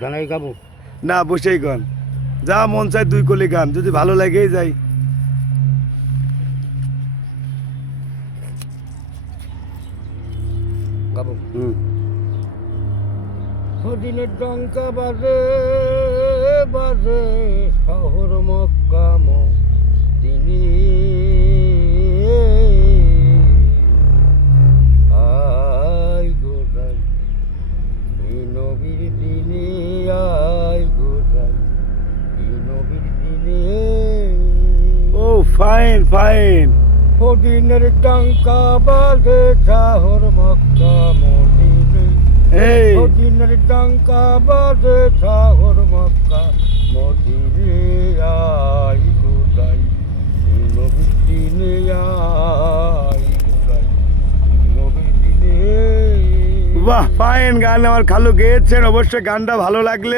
গানাই গাবো না বসেই গান, যা মন চায় দুই কলি গান, যদি ভালো লাগেই যাই। গাবো। হুম। দিনের ডঙ্কা বাজে বাজে শহর মক্কা মদিনে, আই গোদাই এই নবীর দিনে, আই গোদাই এই নবীর দিনে। ও ফাইন ফাইন। দিনের ডঙ্কা বাজে শহর মক্কা মদিনে, এই দিনের ডঙ্কা বাজে শহর মক্কা মদিনে, আই গোদাই এই নবীর দিনে, আই গোদাই এই নবীর দিনে। বাহ ফাইন গান আমার খালু গেয়েছেন, অবশ্যই গানটা ভালো লাগলে